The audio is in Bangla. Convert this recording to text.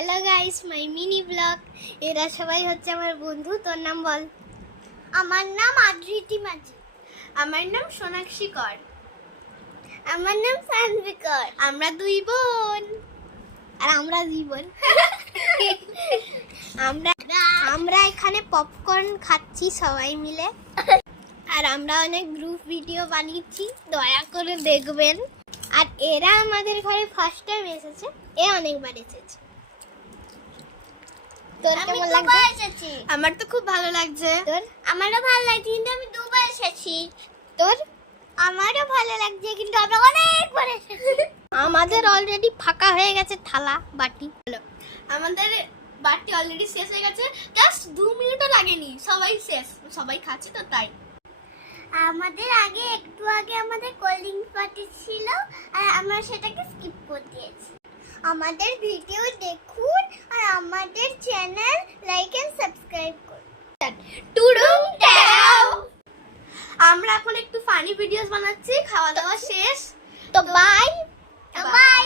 Hello guys, my mini blog. এরা সবাই হচ্ছে আমার বন্ধু। তোর নাম বল। আমার নাম আদ্রিতি মাঝি। আমার নাম সোনাক্ষী কর। আমার নাম সানভি কর। আমরা দুই বোন। আর আমরা দুই বোন। আমরা এখানে পপকর্ন খাচ্ছি সবাই মিলে। আর আমরা অনেক গ্রুপ ভিডিও বানিয়েছি, দয়া করে দেখবেন। আর এরা আমাদের ঘরে ফার্স্ট টাইম এসেছে, এ অনেকবার এসেছে। তোর কেমন লাগছে? আমার তো খুব ভালো লাগছে। তোর? আমারও ভালো লাগছে, কিন্তু আমি দুবার এসেছি। তোর? আমারও ভালো লাগছে, কিন্তু আমি অনেকবার এসেছি। আমাদের অলরেডি ফাঁকা হয়ে গেছে থালা বাটি। আমাদের বাটি অলরেডি শেষ হয়ে গেছে, জাস্ট 2 মিনিটও লাগেনি, সবাই শেষ, সবাই খাচ্ছে তো তাই। আমাদের একটু আগে আমাদের কোল্ড ড্রিঙ্কস পার্টি ছিল, আর আমরা সেটাকে স্কিপ করে দিয়েছি। আমাদের ভিডিও দেখুন আর আমাদের চ্যানেল লাইক এন্ড সাবস্ক্রাইব করুন। টুডুম ট্যাও। আমরা এখন একটু ফানি ভিডিওস বানাচ্ছি, খাওয়া দাওয়া শেষ, তো বাই। বাই।